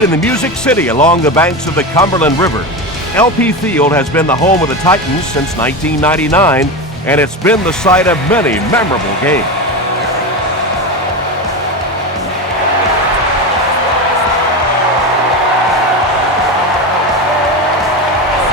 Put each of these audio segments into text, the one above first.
In the Music City along the banks of the Cumberland River, LP Field has been the home of the Titans since 1999, and it's been the site of many memorable games.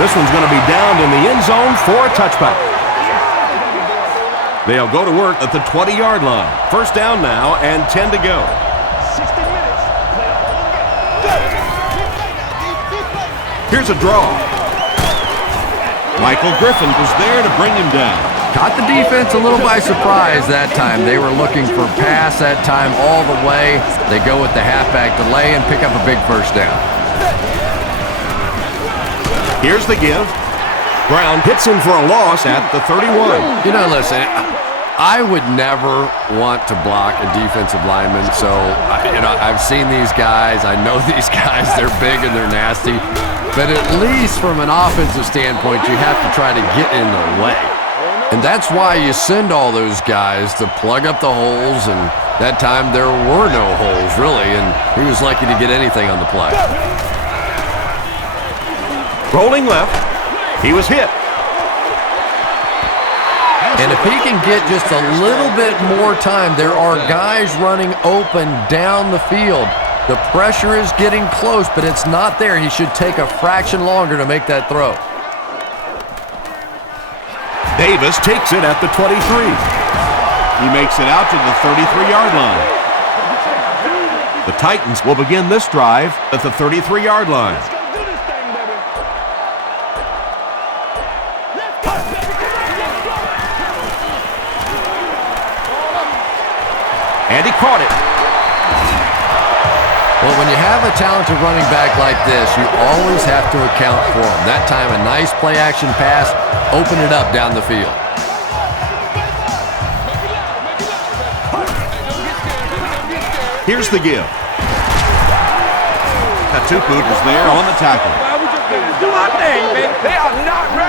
This one's going to be downed in the end zone for a touchback. They'll go to work at the 20-yard line. First down now and 10 to go. 60 minutes. Here's a draw. Michael Griffin was there to bring him down. Caught the defense a little by surprise that time. They were looking for pass that time all the way. They go with the halfback delay and pick up a big first down. Here's the give. Brown hits him for a loss at the 31. You know, listen, I would never want to block a defensive lineman, so, I've seen these guys. I know these guys. They're big and they're nasty. But at least from an offensive standpoint, you have to try to get in their way. And that's why you send all those guys to plug up the holes, and that time there were no holes, really, and he was lucky to get anything on the play. Rolling left. He was hit. And if he can get just a little bit more time, there are guys running open down the field. The pressure is getting close, but it's not there. He should take a fraction longer to make that throw. Davis takes it at the 23. He makes it out to the 33-yard line. The Titans will begin this drive at the 33-yard line. And he caught it. Well, when you have a talented running back like this, you always have to account for him. That time, a nice play-action pass, open it up down the field. Here's the give. Katupu was there on the tackle.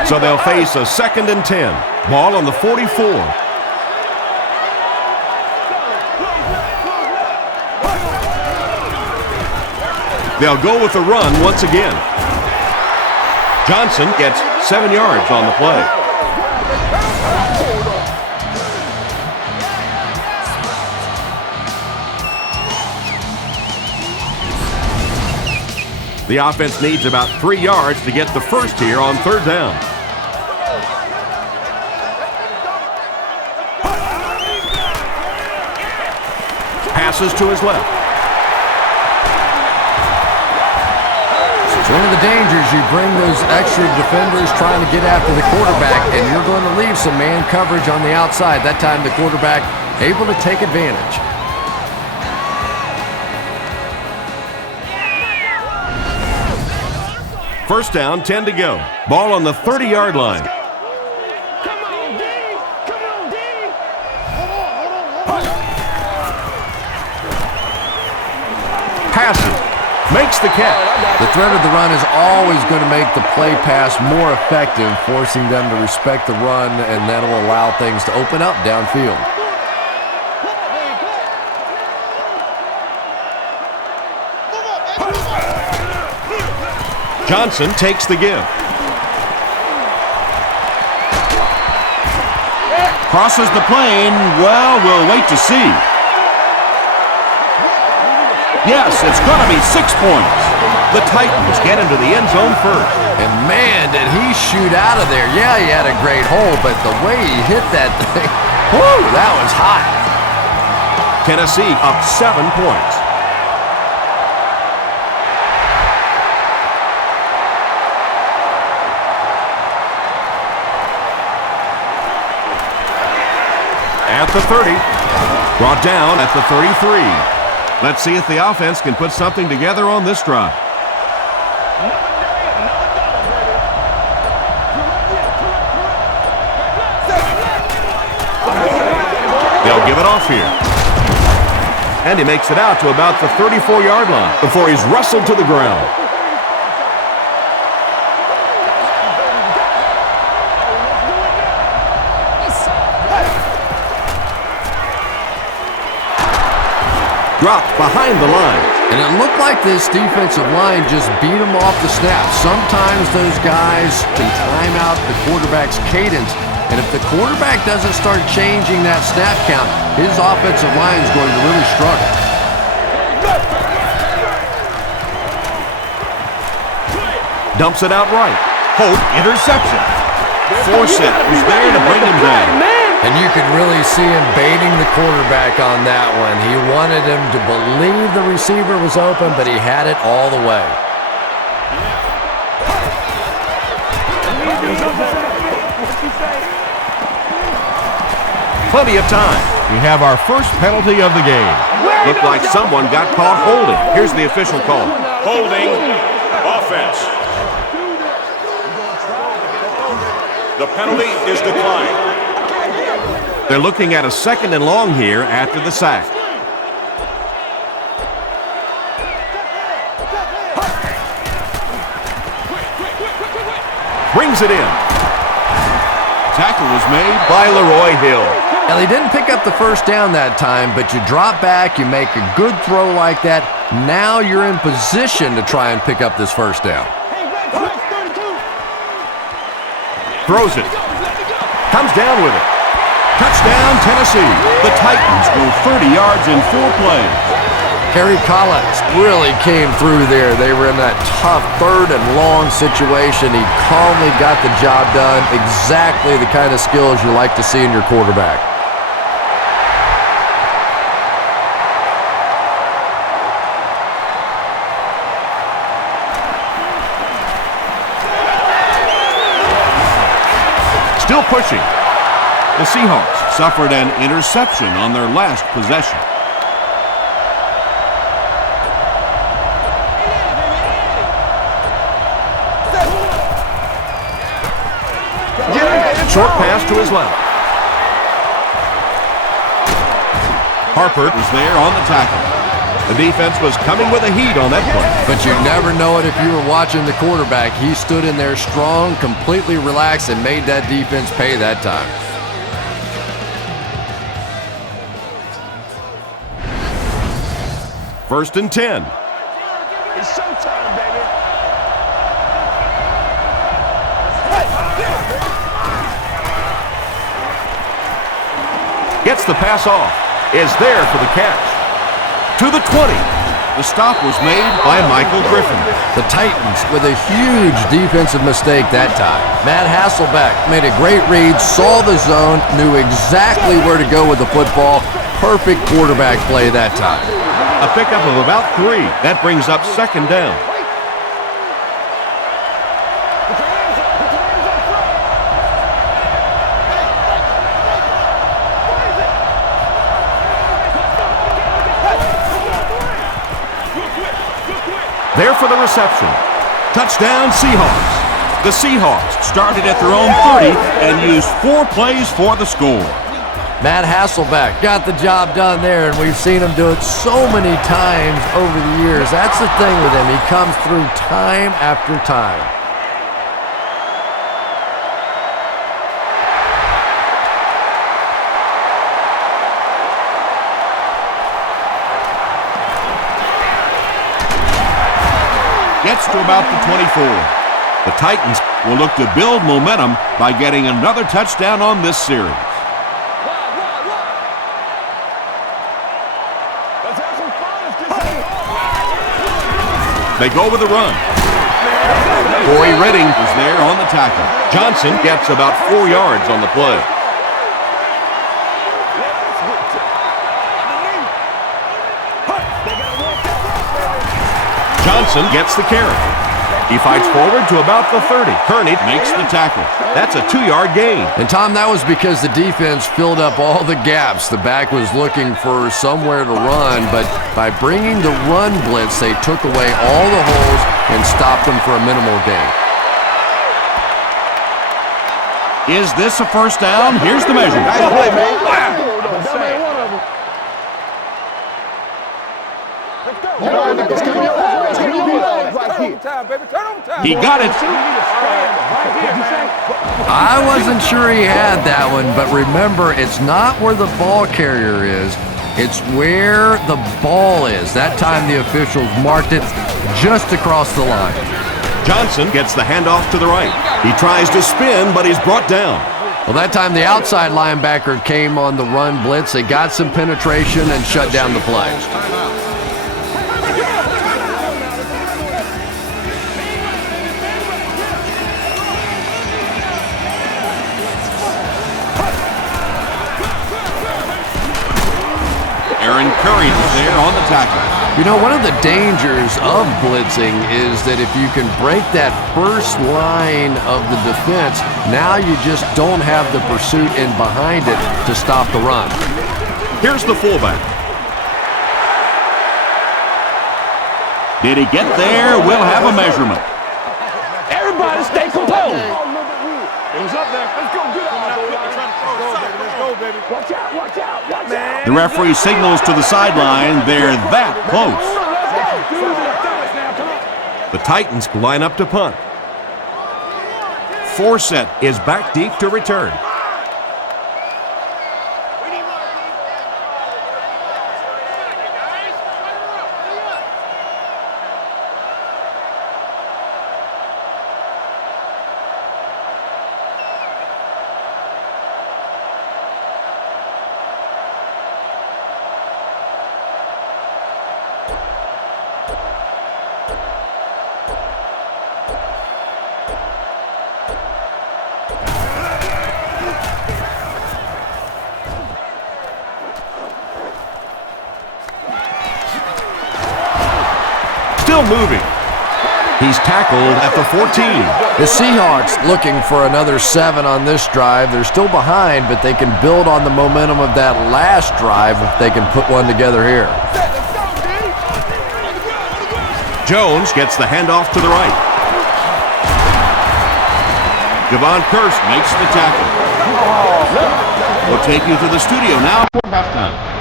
So they'll face a 2nd and 10. Ball on the 44. They'll go with the run once again. Johnson gets 7 yards on the play. The offense needs about 3 yards to get the first here on 3rd down. Passes to his left. It's one of the dangers. You bring those extra defenders trying to get after the quarterback, and you're going to leave some man coverage on the outside. That time the quarterback able to take advantage. First down, 10 to go. Ball on the 30-yard line. Passes. Makes the catch. The threat of the run is always going to make the play pass more effective, forcing them to respect the run, and that'll allow things to open up downfield. Johnson takes the give. Crosses the plane. Well, we'll wait to see. Yes, it's going to be 6 points. The Titans get into the end zone first. And man, did he shoot out of there. Yeah, he had a great hole, but the way he hit that thing, whoo, that was hot. Tennessee up 7 points. At the 30, brought down at the 33. Let's see if the offense can put something together on this drive. They'll give it off here. And he makes it out to about the 34-yard line before he's wrestled to the ground. Dropped behind the line. And it looked like this defensive line just beat them off the snap. Sometimes those guys can time out the quarterback's cadence. And if the quarterback doesn't start changing that snap count, his offensive line is going to really struggle. Dumps it out right. Hope interception. Forsett was there to bring him down. And you could really see him baiting the quarterback on that one. He wanted him to believe the receiver was open, but he had it all the way. Plenty of time. We have our first penalty of the game. Looked like someone got caught holding. Here's the official call. Holding, offense. The penalty is declined. They're looking at a 2nd and long here after the sack. Brings it in. Tackle was made by Leroy Hill. Now, they didn't pick up the first down that time, but you drop back, you make a good throw like that. Now you're in position to try and pick up this first down. Throws it. Comes down with it. Touchdown, Tennessee. The Titans go 30 yards in 4 plays. Harry Collins really came through there. They were in that tough 3rd and long situation. He calmly got the job done. Exactly the kind of skills you like to see in your quarterback. Still pushing. The Seahawks suffered an interception on their last possession. Short pass to his left. Harper was there on the tackle. The defense was coming with a heat on that play. But you never know it if you were watching the quarterback. He stood in there strong, completely relaxed, and made that defense pay that time. First and 10. It's showtime, baby. Gets the pass off. Is there for the catch. To the 20. The stop was made by Michael Griffin. The Titans with a huge defensive mistake that time. Matt Hasselbeck made a great read, saw the zone, knew exactly where to go with the football. Perfect quarterback play that time. A pickup of about 3. That brings up 2nd down. There for the reception. Touchdown, Seahawks. The Seahawks started at their own 30 and used 4 plays for the score. Matt Hasselbeck got the job done there, and we've seen him do it so many times over the years. That's the thing with him. He comes through time after time. Gets to about the 24. The Titans will look to build momentum by getting another touchdown on this series. They go with a run. Corey Redding is there on the tackle. Johnson gets about 4 yards on the play. Johnson gets the carry. He fights forward to about the 30. Kearney makes the tackle. That's a 2-yard gain. And, Tom, that was because the defense filled up all the gaps. The back was looking for somewhere to run, but by bringing the run blitz, they took away all the holes and stopped them for a minimal gain. Is this a first down? Here's the measure. Nice play, man. Wow. He got it. I wasn't sure he had that one, but remember, it's not where the ball carrier is. It's where the ball is. That time the officials marked it just across the line. Johnson gets the handoff to the right. He tries to spin, but he's brought down. Well, that time the outside linebacker came on the run blitz. They got some penetration and shut down the play. Aaron Curry is there on the tackle. You know, one of the dangers of blitzing is that if you can break that first line of the defense, now you just don't have the pursuit in behind it to stop the run. Here's the fullback. Did he get there? We'll have a measurement. Everybody stay composed. It was up there. Let's go. Get out. Let's go, baby. Watch out, watch out, watch out. The referee signals to the sideline. They're that close. The Titans line up to punt. Forsett is back deep to return. Still moving. He's tackled at the 14. The Seahawks looking for another 7 on this drive. They're still behind, but they can build on the momentum of that last drive if they can put one together here. Jones gets the handoff to the right. Javon Kearse makes the tackle. We'll take you to the studio now for halftime.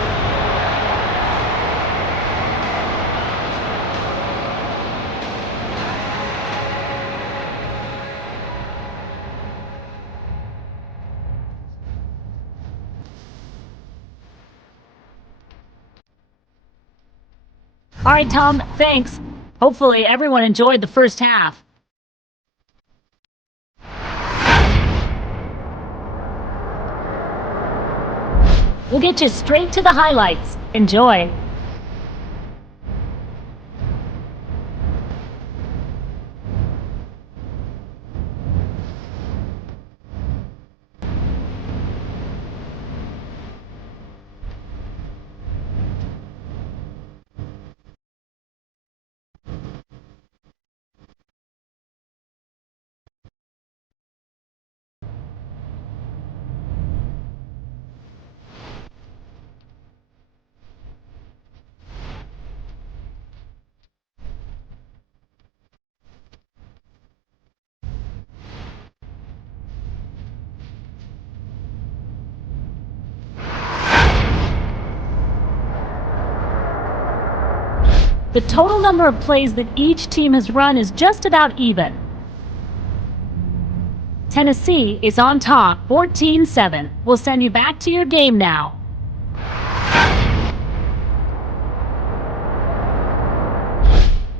All right, Tom, thanks. Hopefully everyone enjoyed the first half. We'll get you straight to the highlights. Enjoy. The total number of plays that each team has run is just about even. Tennessee is on top, 14-7. We'll send you back to your game now.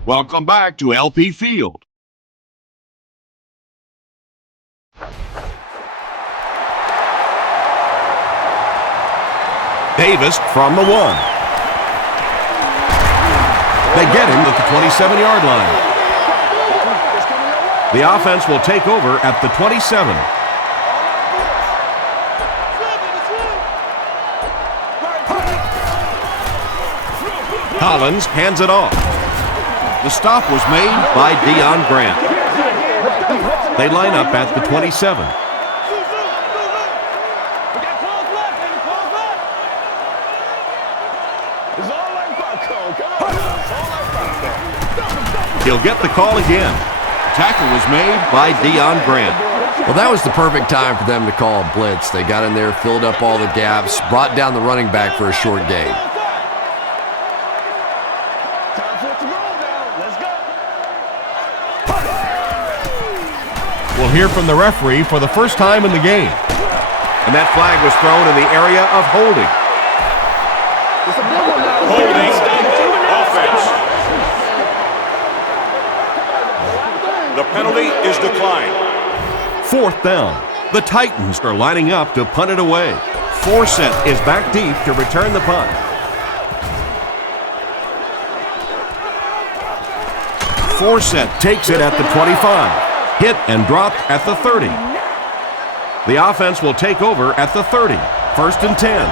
Welcome back to LP Field. Davis from the 1. They get him at the 27-yard line. The offense will take over at the 27. Collins hands it off. The stop was made by Deion Grant. They line up at the 27. He'll get the call again. Tackle was made by Deion Grant. Well, that was the perfect time for them to call a blitz. They got in there, filled up all the gaps, brought down the running back for a short gain. We'll hear from the referee for the first time in the game. And that flag was thrown in the area of holding. The The penalty is declined. 4th down. The Titans are lining up to punt it away. Forsett is back deep to return the punt. Forsett takes it at the 25. Hit and dropped at the 30. The offense will take over at the 30. 1st and 10.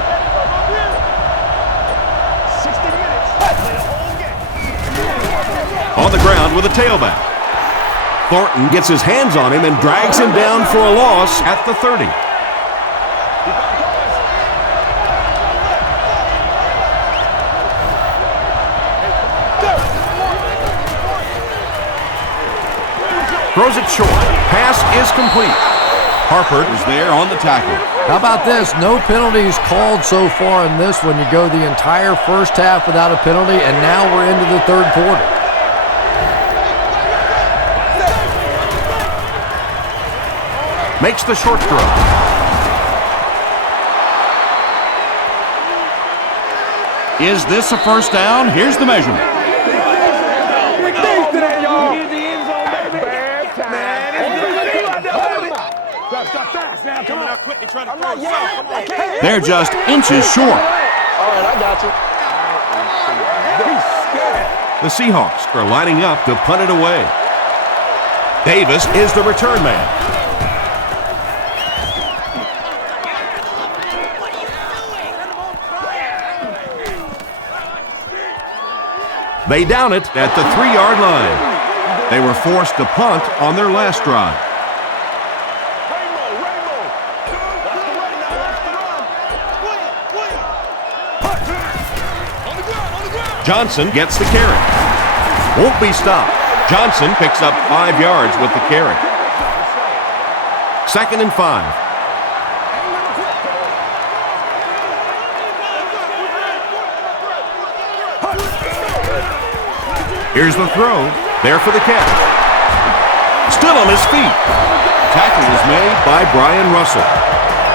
60 minutes. Play the whole game. On the ground with a tailback. Thornton gets his hands on him and drags him down for a loss at the 30. Throws it short. Pass is complete. Harper is there on the tackle. How about this? No penalties called so far in this when you go the entire first half without a penalty, and now we're into the 3rd quarter. Makes the short throw. Is this a 1st down? Here's the measurement. They're just inches short. All right, I got you. The Seahawks are lining up to punt it away. Davis is the return man. They down it at the 3-yard line. They were forced to punt on their last drive. Johnson gets the carry. Won't be stopped. Johnson picks up 5 yards with the carry. 2nd and 5. Here's the throw. There for the catch. Still on his feet. Tackle was made by Brian Russell.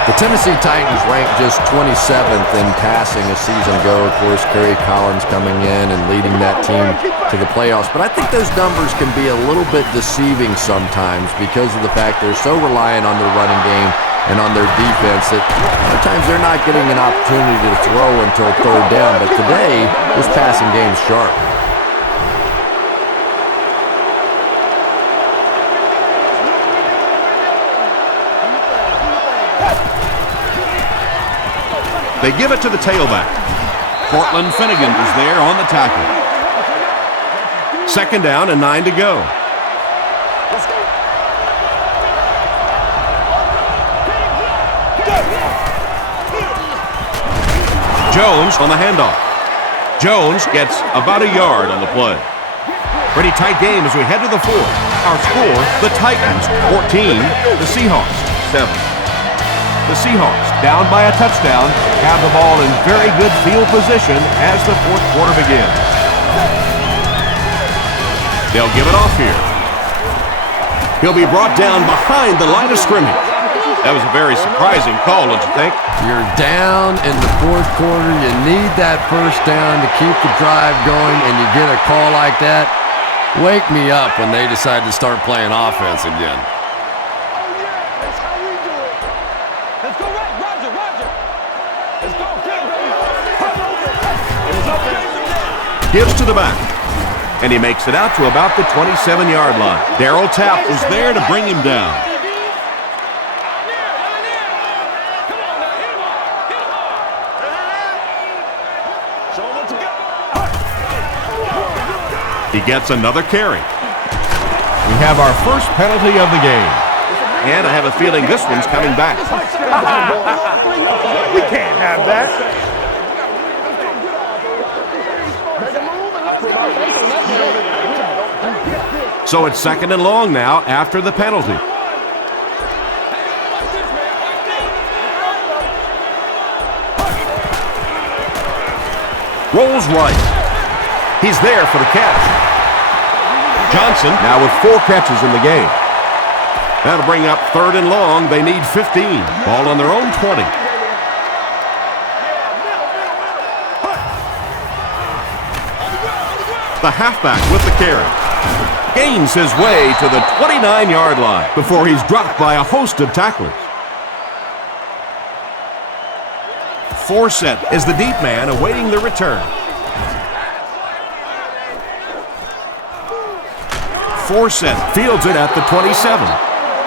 The Tennessee Titans ranked just 27th in passing a season ago. Of course, Kerry Collins coming in and leading that team to the playoffs. But I think those numbers can be a little bit deceiving sometimes because of the fact they're so reliant on their running game and on their defense that sometimes they're not getting an opportunity to throw until 3rd down. But today, this passing game's sharp. They give it to the tailback. Cortland Finnegan is there on the tackle. 2nd down and 9 to go. Jones on the handoff. Jones gets about a yard on the play. Pretty tight game as we head to the 4th. Our score, the Titans 14, the Seahawks 7. The Seahawks, down by a touchdown, have the ball in very good field position as the 4th quarter begins. They'll give it off here. He'll be brought down behind the line of scrimmage. That was a very surprising call, don't you think? You're down in the 4th quarter. You need that 1st down to keep the drive going, and you get a call like that. Wake me up when they decide to start playing offense again. Gives to the back, and he makes it out to about the 27-yard line. Darryl Tapp was there to bring him down. He gets another carry. We have our first penalty of the game, and I have a feeling this one's coming back. We can't have that. So it's 2nd and long now after the penalty. Rolls right. He's there for the catch. Johnson now with 4 catches in the game. That'll bring up 3rd and long. They need 15. Ball on their own 20. The halfback with the carry. gains his way to the 29-yard line before he's dropped by a host of tacklers. Forsett is the deep man awaiting the return. Forsett fields it at the 27.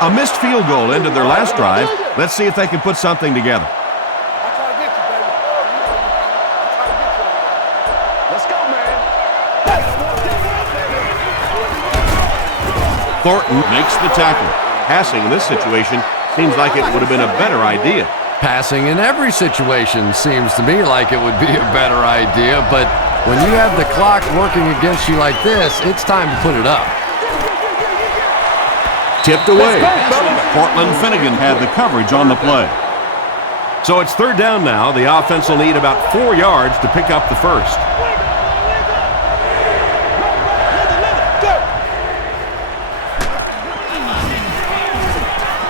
A missed field goal ended their last drive. Let's see if they can put something together. Thornton makes the tackle. Passing in this situation seems like it would have been a better idea. Passing in every situation seems to me like it would be a better idea, but when you have the clock working against you like this, it's time to put it up. Tipped away. Portland Finnegan had the coverage on the play. So it's third down now. The offense will need about 4 yards to pick up the first.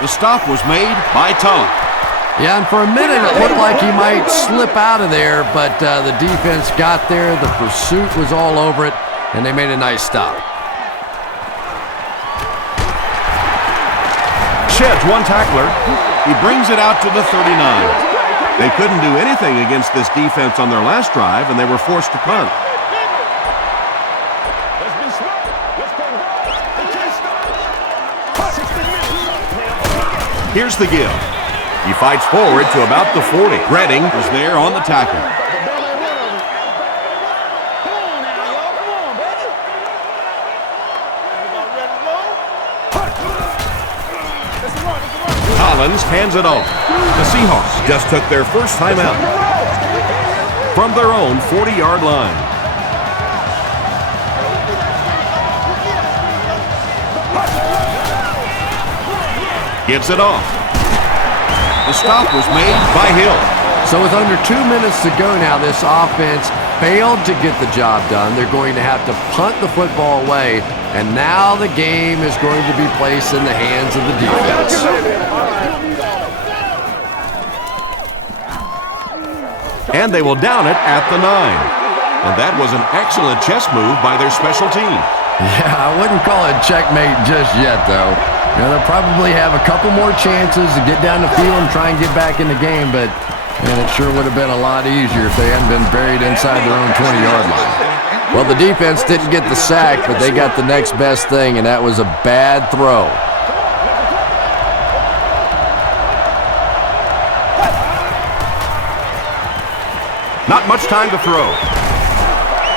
The stop was made by Tulloch. Yeah, and for a minute it looked like he might slip out of there, but the defense got there, the pursuit was all over it, and they made a nice stop. Sheds one tackler. He brings it out to the 39. They couldn't do anything against this defense on their last drive, and they were forced to punt. Here's the give. He fights forward to about the 40. Redding is there on the tackle. Collins hands it off. The Seahawks just took their first time out from their own 40-yard line. Gets it off. The stop was made by Hill. So with under 2 minutes to go now, this offense failed to get the job done. They're going to have to punt the football away, and now the game is going to be placed in the hands of the defense. And they will down it at the 9. And that was an excellent chess move by their special team. Yeah, I wouldn't call it checkmate just yet, though. You know, they'll probably have a couple more chances to get down the field and try and get back in the game, but man, it sure would have been a lot easier if they hadn't been buried inside their own 20-yard line. Well, the defense didn't get the sack, but they got the next best thing, and that was a bad throw. Not much time to throw.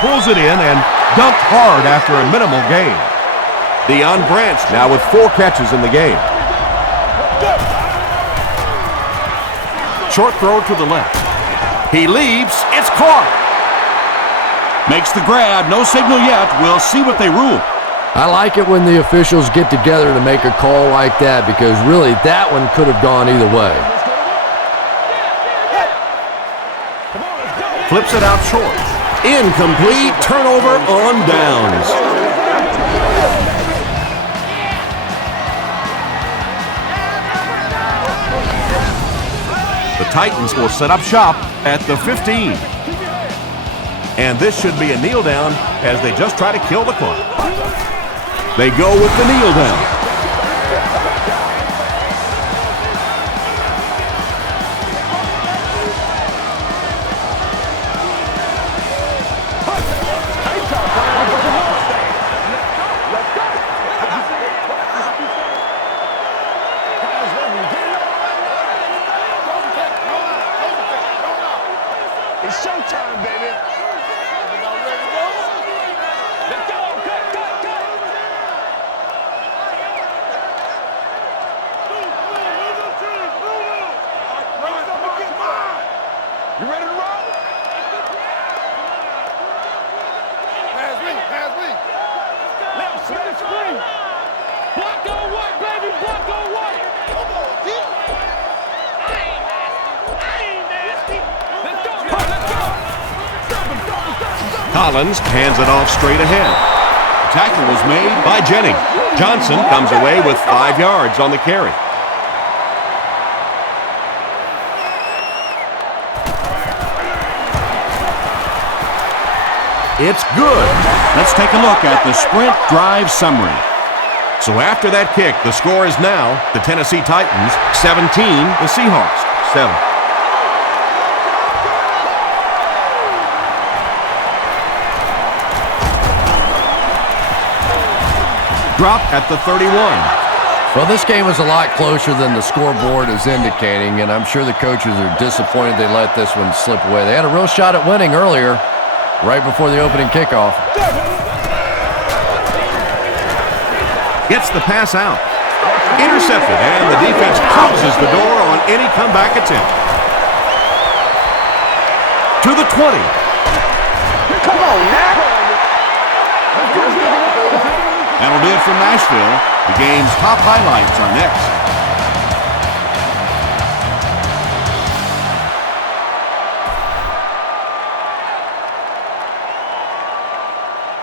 Pulls it in and dumped hard after a minimal gain. Deion Branch now with 4 catches in the game. Short throw to the left. He leaps. It's caught. Makes the grab. No signal yet. We'll see what they rule. I like it when the officials get together to make a call like that, because really that one could have gone either way. Flips it out short. Incomplete. Turnover on downs. The Titans will set up shop at the 15. And this should be a kneel down as they just try to kill the clock. They go with the kneel down. It's showtime, baby. Everybody ready to go? Let's go. Cut. You ready to roll? Pass me. Left side screen. Block on white, baby. Block on white. Come on, D. I ain't nasty. Let's go. Collins hands it off straight ahead. The tackle was made by Jennings. Johnson comes away with 5 yards on the carry. It's good. Let's take a look at the sprint drive summary. So after that kick, the score is now the Tennessee Titans 17, the Seahawks 7. Drop at the 31. Well, this game was a lot closer than the scoreboard is indicating, and I'm sure the coaches are disappointed they let this one slip away. They had a real shot at winning earlier, right before the opening kickoff. Gets the pass out. Intercepted, and the defense closes the door on any comeback attempt. To the 20. Come on, now. That'll do it from Nashville. The game's top highlights are next.